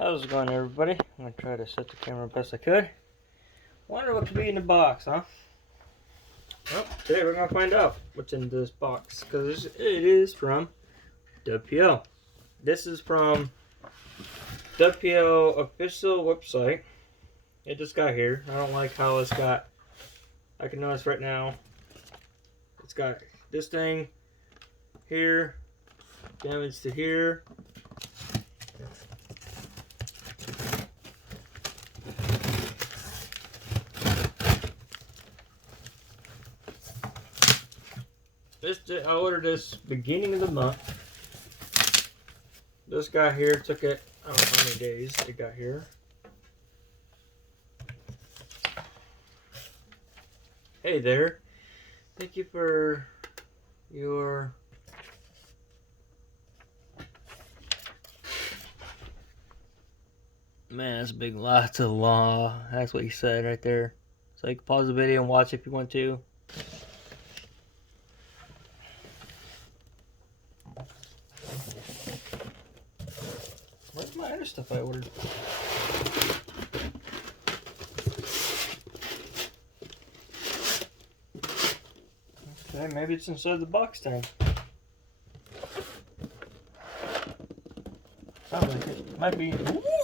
How's it going, everybody? I'm gonna try to set the camera best I could. Wonder what could be in the box, huh? Well, today we're gonna find out what's in this box, because it is from WPL. This is from WPL official website. It just got here. I don't like how it's got, I can notice right now, it's got this thing here, damage to here. I ordered this beginning of the month. This guy here took it, I don't know how many days it got here. Hey there. Thank you for your man, that's a big lot to law. That's what he said right there. So you can pause the video and watch if you want to. Where's my other stuff I ordered? Okay, maybe it's inside the box then. Sounds like it might be.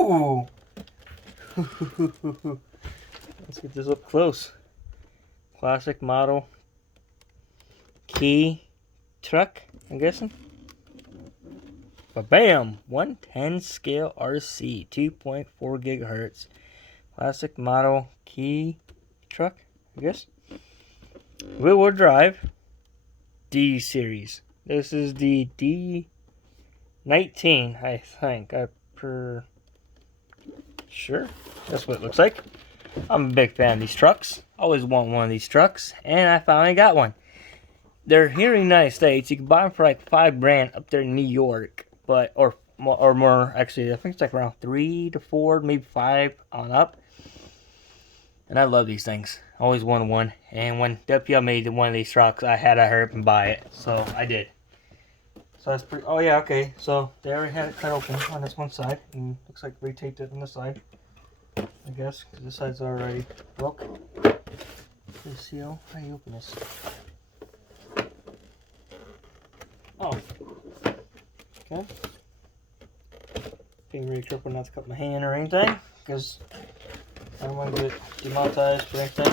Ooh! Let's get this up close. Classic model key truck, I'm guessing. But bam! 110 scale RC, 2.4 gigahertz. Classic model key truck, I guess. Rear-wheel drive, D series. This is the D19, I think. Sure, that's what it looks like. I'm a big fan of these trucks. Always want one of these trucks, and I finally got one. They're here in the United States. You can buy them for like $5,000 up there in New York, but or more. Actually, I think it's like around 3 to 4, maybe 5 on up. And I love these things. Always wanted one. And when WPL made one of these trucks, I had to hurry up and buy it. So I did. So that's pretty. Oh yeah, okay. So they already had it cut open on this one side, and looks like we taped it on the side. I guess because this side's already broke. The seal. How do you open this? Oh. Okay. Being really careful not to cut my hand or anything, because I don't want to get demonetized for anything.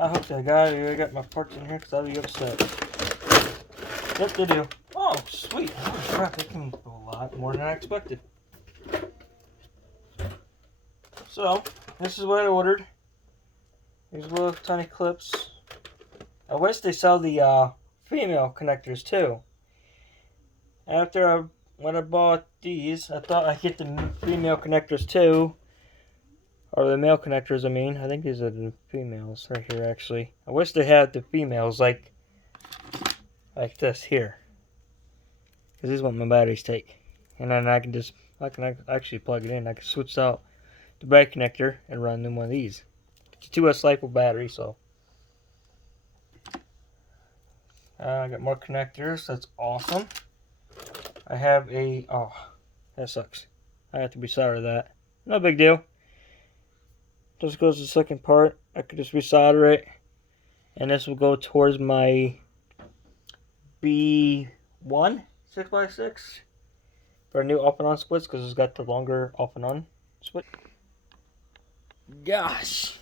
I hope they got my parts in here, because I'll be upset. Yes, they do. Oh, sweet. Oh, crap, they can do a lot more than I expected. So, this is what I ordered. These little tiny clips. I wish they sell the female connectors too. When I bought these, I thought I'd get the female connectors too. Or the male connectors, I mean. I think these are the females right here, actually. I wish they had the females like this here. Because this is what my batteries take. And then I can actually plug it in. I can switch out the battery connector and run in one of these. It's a 2S LiPo battery, so. I got more connectors. That's awesome. I have a... Oh, that sucks. I have to resolder that. No big deal. Just goes to the second part. I could just resolder it. And this will go towards my B1 6x6 for new off and on splits, because it's got the longer off and on split. Gosh.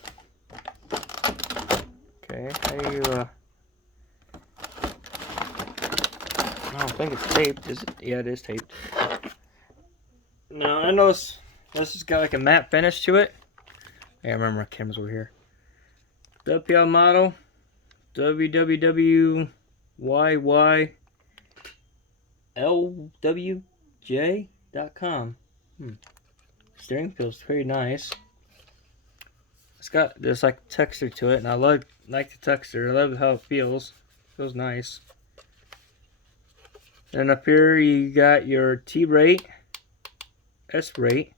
Okay, how do you I don't think it's taped, is it? Yeah, it is taped. Now, I noticed this has got like a matte finish to it. Yeah, I remember my camera's over here. WPL model, www.ylwj.com. Steering feels pretty nice. It's got this like texture to it, and I like the texture. I love how it feels. Feels nice. And up here you got your T rate, S rate,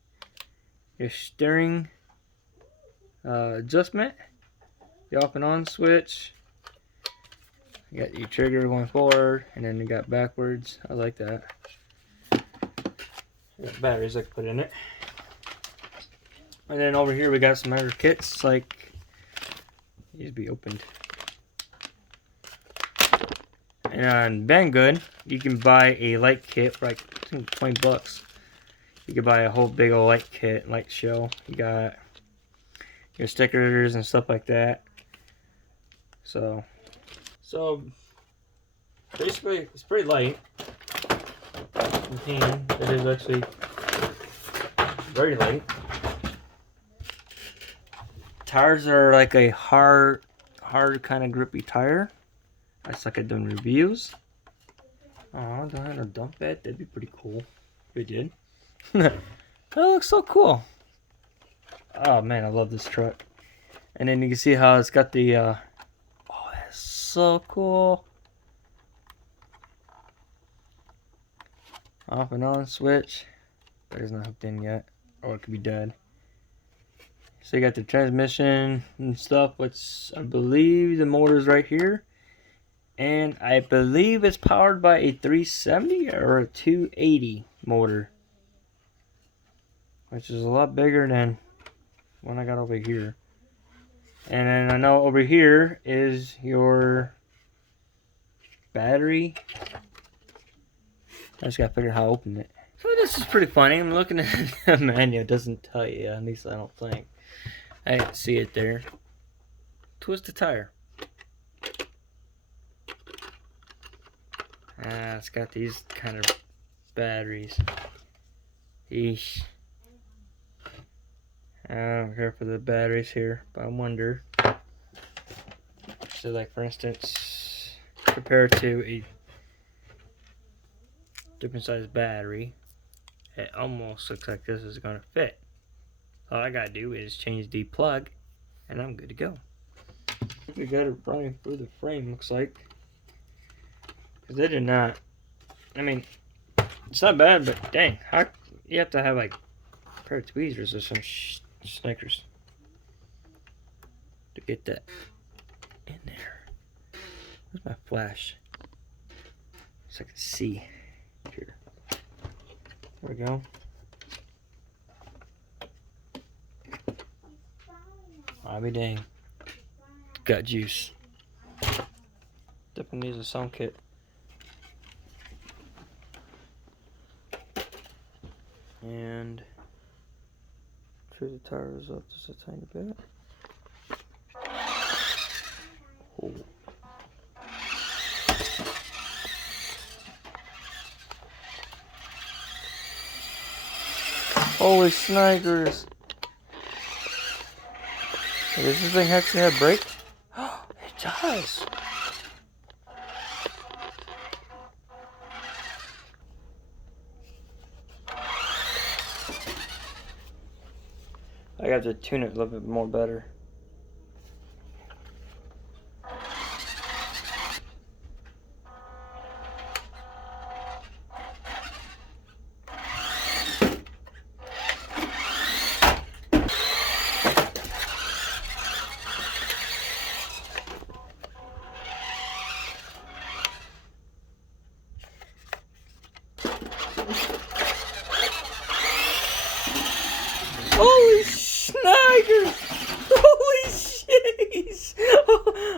your steering adjustment, the off and on switch. You got your trigger going forward, and then you got backwards. I like that. Got batteries I can put in it. And then over here we got some other kits, like these to be opened. And on Banggood, you can buy a light kit for like I think 20 bucks. You can buy a whole big old light kit, light show. You got your stickers and stuff like that. So basically, it's pretty light. It is actually very light. Tires are like a hard kind of grippy tire. I suck at doing reviews. Oh, do I have a dump bed? That'd be pretty cool if we did. That looks so cool. Oh man, I love this truck. And then you can see how it's got the oh, that's so cool. Off and on switch. But it's not hooked in yet. Or it could be dead. So you got the transmission and stuff, which I believe the motor's right here. And I believe it's powered by a 370 or a 280 motor. Which is a lot bigger than one I got over here. And then I know over here is your battery. I just gotta figure out how to open it. So this is pretty funny. I'm looking at the menu. It doesn't tell you, at least I don't think. I didn't see it there. Twist the tire. It's got these kind of batteries. Eesh. I don't care for the batteries here, but I wonder. So, like for instance, compared to a different size battery, it almost looks like this is gonna fit. All I gotta do is change the plug, and I'm good to go. We got it running through the frame, looks like. Cause they did not. I mean, it's not bad, but dang, how you have to have like a pair of tweezers or some Snickers to get that in there. Where's my flash? So I can see. Here. There we go. I'll be dang. Got juice. Definitely needs a sound kit. And turn the tires up just a tiny bit. Oh. Holy snipers! Does this thing actually have brake? It does! I got to tune it a little bit more better. Holy snipers! Holy shit!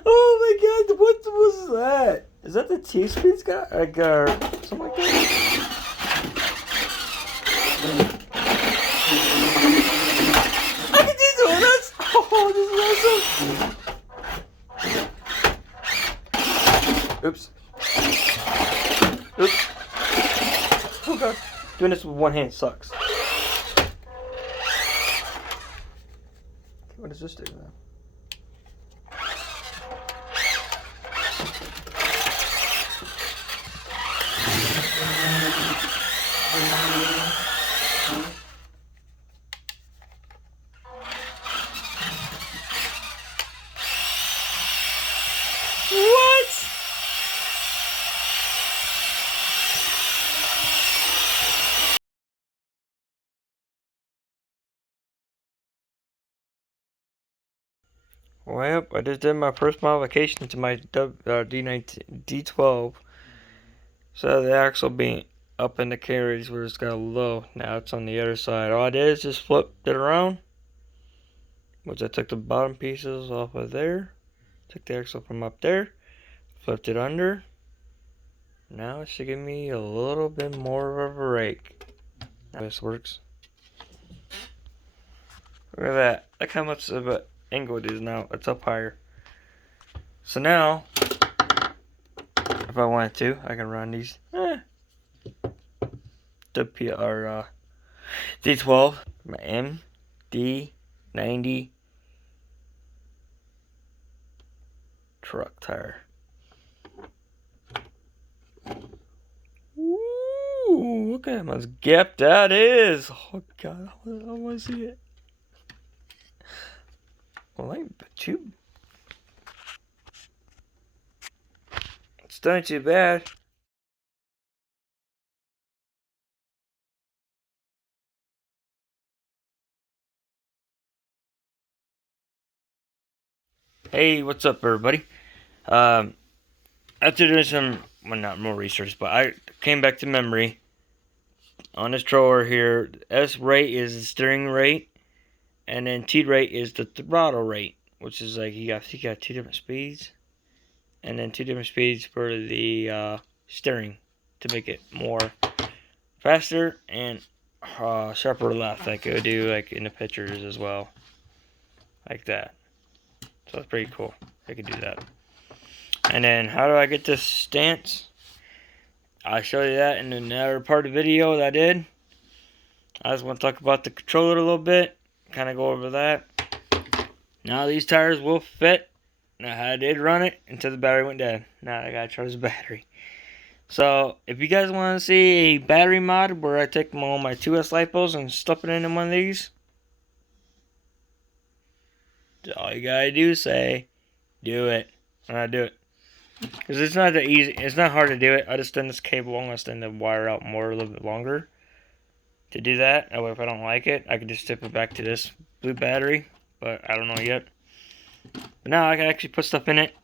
Oh my god, what was that? Is that the T-Speeds guy? Like, something like that? I can do donuts! Oh, this is awesome! Oops. Oops. Oh god. Doing this with one hand sucks. What does this do now? What? Well, I just did my first modification to my D12. So the axle being up in the carriage where it's got a low. Now it's on the other side. All I did is just flip it around, which I took the bottom pieces off of there, took the axle from up there, flipped it under. Now it should give me a little bit more of a rake. Now this works. Look at that. Look how much of an angle it is now. It's up higher. So now, if I wanted to, I can run these WPL D12, my MD90 truck tire. Ooh, look at how much gap that is. Oh God, I want to see it. Well, I bet you. It's not too bad. Hey, what's up, everybody? After doing some, well, not more research, but I came back to memory on this controller here. S rate is the steering rate, and then T rate is the throttle rate, which is like you got 2 different speeds, and then 2 different speeds for the steering to make it more faster and sharper left, like it would do like in the pictures as well, like that. So it's pretty cool. I could do that. And then how do I get this stance? I'll show you that in another part of the video that I did. I just want to talk about the controller a little bit, kind of go over that. Now these tires will fit. Now I did run it until the battery went dead. Now I gotta charge the battery. So if you guys want to see a battery mod where I take all my 2S lipos and stuff it into one of these, all you gotta do is say, do it. And I do it. Because it's not that easy. It's not hard to do it. I just extend this cable long. I extend the wire out more, a little bit longer to do that. That way, if I don't like it, I can just tip it back to this blue battery. But I don't know yet. But now I can actually put stuff in it